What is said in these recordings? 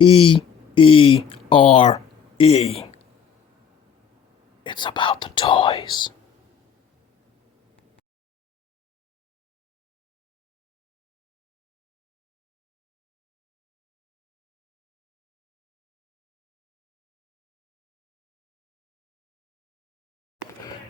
T-E-E-R-E. It's about the toys.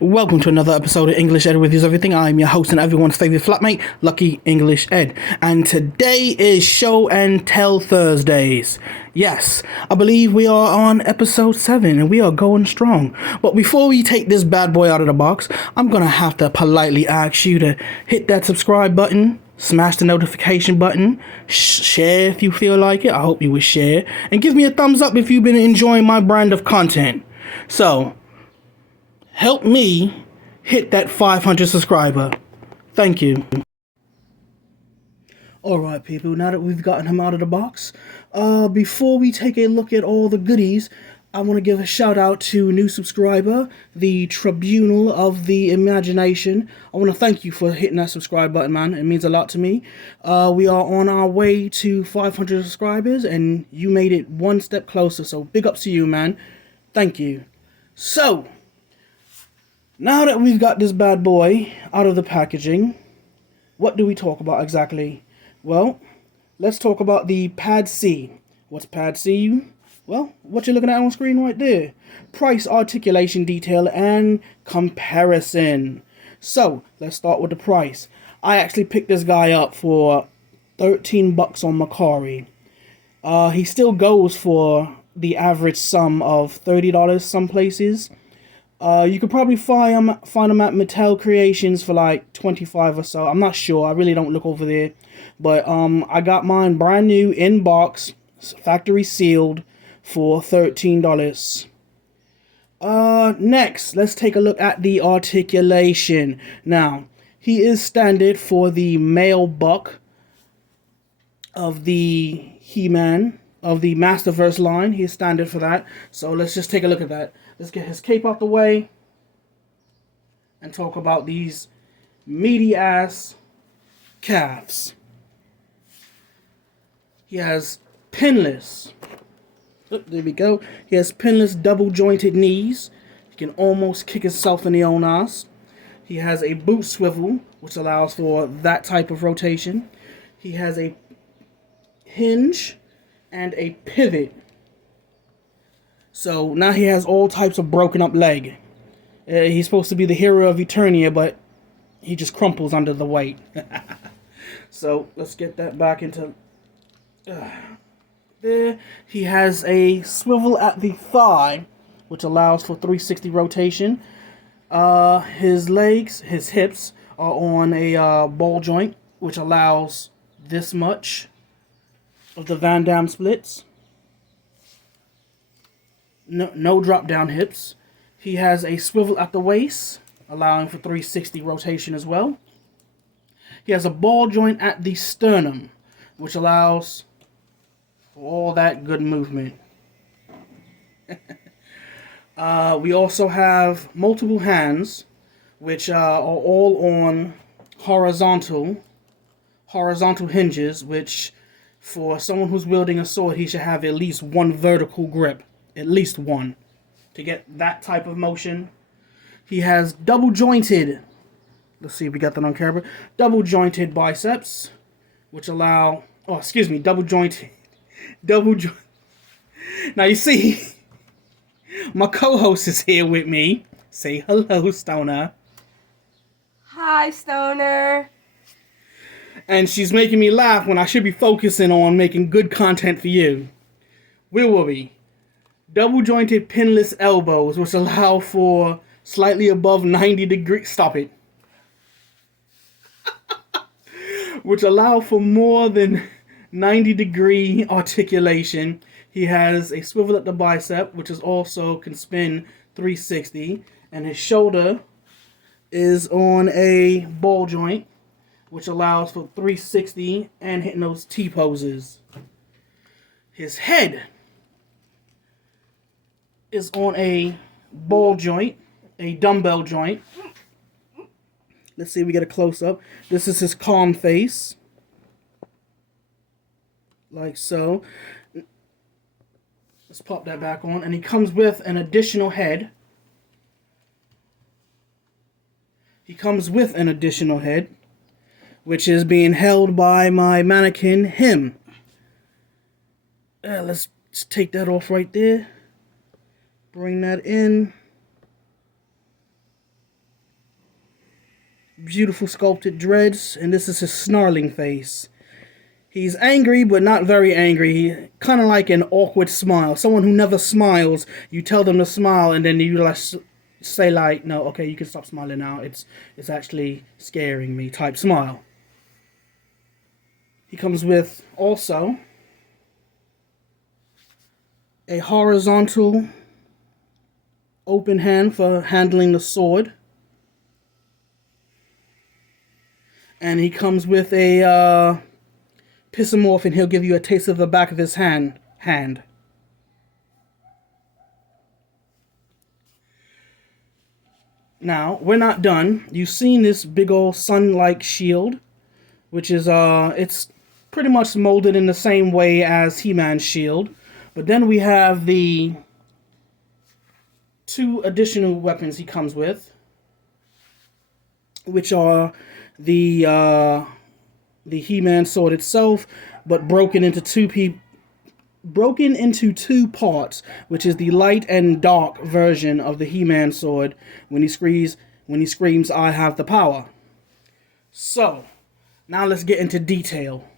Welcome to another episode of English Ed with You's Everything. I'm your host and everyone's favorite flatmate, Lucky English Ed. And today is Show and Tell Thursdays. Yes, I believe we are on episode 7 and we are going strong. But before we take this bad boy out of the box, I'm going to have to politely ask you to hit that subscribe button, smash the notification button, share if you feel like it. I hope you would share. And give me a thumbs up if you've been enjoying my brand of content. So, help me hit that 500 subscriber. Thank you. Alright people, now that we've gotten him out of the box, before we take a look at all the goodies, I want to give a shout out to a new subscriber, the Tribunal of the Imagination. I want to thank you for hitting that subscribe button, man. It means a lot to me. We are on our way to 500 subscribers, and you made it one step closer, so big ups to you, man. Thank you. So, now that we've got this bad boy out of the packaging, what do we talk about exactly? Well, let's talk about the Pad C. What's Pad C? Well, what you're looking at on screen right there. Price, articulation, detail, and comparison. So, let's start with the price. I actually picked this guy up for 13 bucks on Macari. He still goes for the average sum of $30 some places. You could probably find them at Mattel Creations for like 25 or so. I'm not sure. I really don't look over there. But I got mine brand new in box, factory sealed for $13. Next, let's take a look at the articulation. Now, he is standard for the male buck of the He-Man, of the Masterverse line. He is standard for that. So let's just take a look at that. Let's get his cape out the way and talk about these meaty ass calves. He has pinless. Oh, there we go. He has pinless double jointed knees. He can almost kick himself in the own ass. He has a boot swivel, which allows for that type of rotation. He has a hinge and a pivot. So now he has all types of broken up leg. He's supposed to be the hero of Eternia, but he just crumples under the weight. So let's get that back into there. He has a swivel at the thigh, which allows for 360 rotation. His legs, his hips are on a ball joint, which allows this much of the Van Damme splits. No drop down hips. He has a swivel at the waist, allowing for 360 rotation as well. He has a ball joint at the sternum, which allows for all that good movement. We also have multiple hands, which are all on horizontal hinges, which for someone who's wielding a sword, he should have at least one vertical grip. At least one. To get that type of motion. He has double jointed. Let's see if we got that on camera. Double jointed biceps. Which allow. Oh, excuse me. Double jointed. Now you see. My co-host is here with me. Say hello, Stoner. Hi, Stoner. And she's making me laugh when I should be focusing on making good content for you. Where were we? Double jointed pinless elbows, which allow for slightly above 90 degrees. Stop it. Which allow for more than 90-degree articulation. He has a swivel at the bicep, which is also can spin 360. And his shoulder is on a ball joint, which allows for 360 and hitting those T poses. His head is on a ball joint, a dumbbell joint. Let's see if we get a close-up. This is his calm face. Like so. Let's pop that back on. And he comes with an additional head. He comes with an additional head, which is being held by my mannequin, him. Let's just take that off right there. Bring that in. Beautiful sculpted dreads, and this is his snarling face. He's angry, but not very angry. Kind of like an awkward smile. Someone who never smiles. You tell them to smile, and then you like say like, "No, okay, you can stop smiling now. It's actually scaring me." Type smile. He comes with also a horizontal open hand for handling the sword. And he comes with a piss him off and he'll give you a taste of the back of his hand. Now, we're not done. You've seen this big old sun-like shield, which is, it's pretty much molded in the same way as He-Man's shield. But then we have the 2 additional weapons he comes with, which are the He-Man sword itself, but broken into two parts, which is the light and dark version of the He-Man sword when he screams, "I have the power." So, now let's get into detail.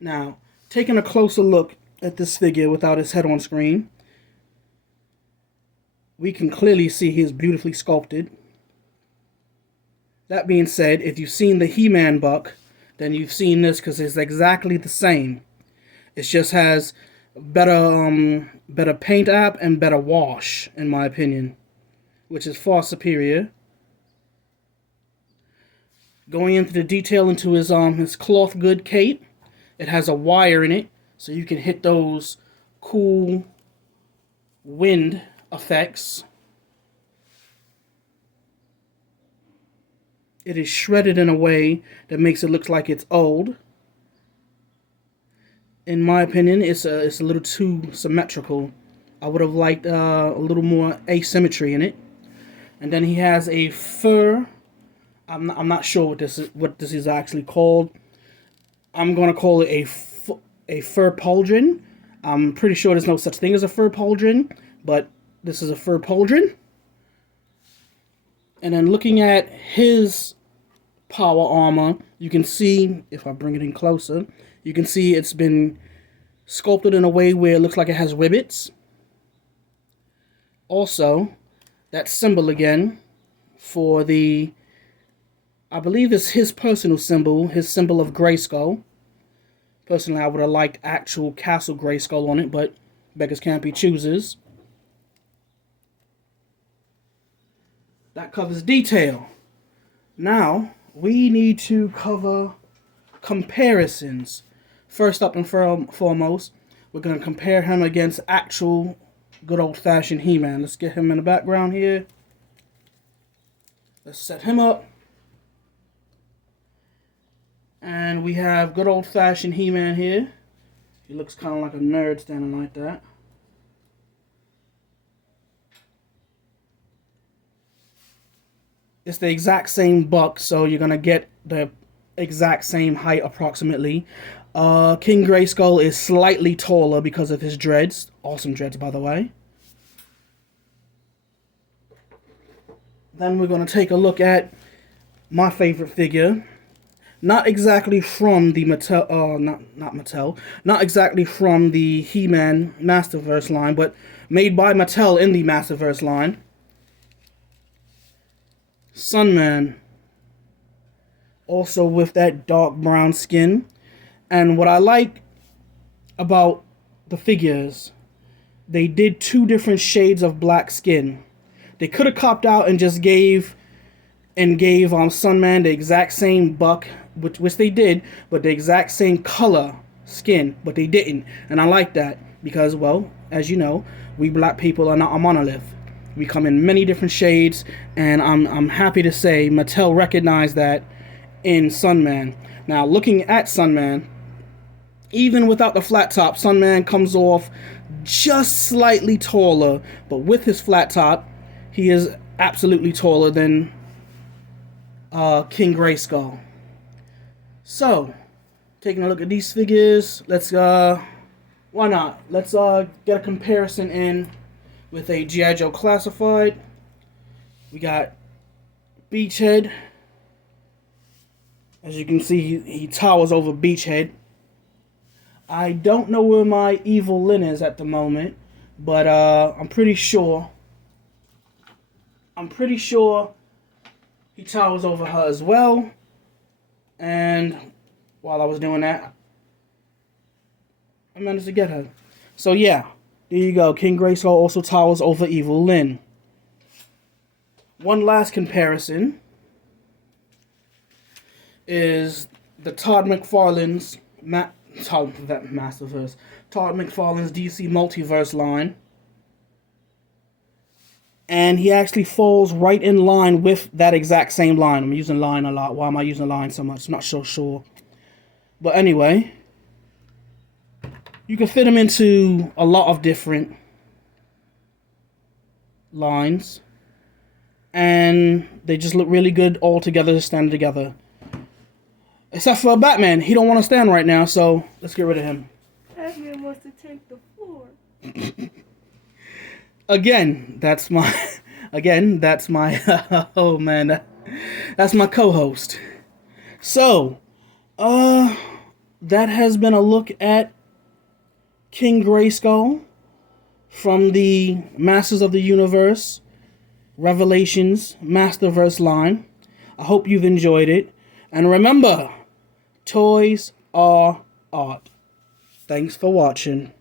Now, taking a closer look at this figure without his head on screen, we can clearly see he is beautifully sculpted. That being said, if you've seen the He-Man buck, then you've seen this because it's exactly the same. It just has better paint app and better wash, in my opinion, which is far superior. Going into the detail into his cloth good cape, it has a wire in it, so you can hit those cool wind effects. It is shredded in a way that makes it look like it's old. In my opinion, it's a little too symmetrical. I would have liked a little more asymmetry in it. And then he has a fur. I'm not sure what this is actually called. I'm gonna call it a fur pauldron. I'm pretty sure there's no such thing as a fur pauldron, but this is a fur pauldron. And then looking at his power armor, you can see, if I bring it in closer, you can see it's been sculpted in a way where it looks like it has rivets. Also, that symbol again for the, I believe it's his personal symbol, his symbol of Grayskull. Personally, I would have liked actual Castle Grayskull on it, but beggars can't be choosers. That covers detail. Now, we need to cover comparisons. First up and foremost, we're going to compare him against actual good old-fashioned He-Man. Let's get him in the background here. Let's set him up. And we have good old-fashioned He-Man here. He looks kind of like a nerd standing like that. It's the exact same buck, so you're going to get the exact same height approximately. King Grayskull is slightly taller because of his dreads. Awesome dreads, by the way. Then we're going to take a look at my favorite figure. Not exactly from the Mattel, not exactly from the He-Man Masterverse line, but made by Mattel in the Masterverse line. Sunman, also with that dark brown skin. And what I like about the figures, they did 2 different shades of black skin. They could have copped out and just gave Sunman the exact same buck, which they did, but the exact same color skin, but they didn't. And I like that because, well, as you know, we black people are not a monolith. We come in many different shades, and I'm happy to say Mattel recognized that in Sunman. Now, looking at Sunman, Even without the flat top, Sunman comes off just slightly taller, but with his flat top, he is absolutely taller than King Grayskull. So, taking a look at these figures, let's why not? Let's get a comparison in with a G.I. Joe Classified. We got Beachhead. As you can see, he towers over Beachhead. I don't know where my Evil Lyn is at the moment, but I'm pretty sure he towers over her as well. And while I was doing that, I managed to get her. So yeah, there you go. King Grayskull also towers over Evil Lyn. One last comparison is the Todd McFarlane's Todd McFarlane's DC Multiverse line. And he actually falls right in line with that exact same line. I'm using line a lot. Why am I using line so much? Not so sure. But anyway, you can fit them into a lot of different lines. And they just look really good all together, stand together. Except for Batman. He don't want to stand right now, so let's get rid of him. Batman wants to take the floor. Again, that's my oh man, that's my co-host. So, that has been a look at King Grayskull from the Masters of the Universe Revelations Masterverse line. I hope you've enjoyed it. And remember, toys are art. Thanks for watching.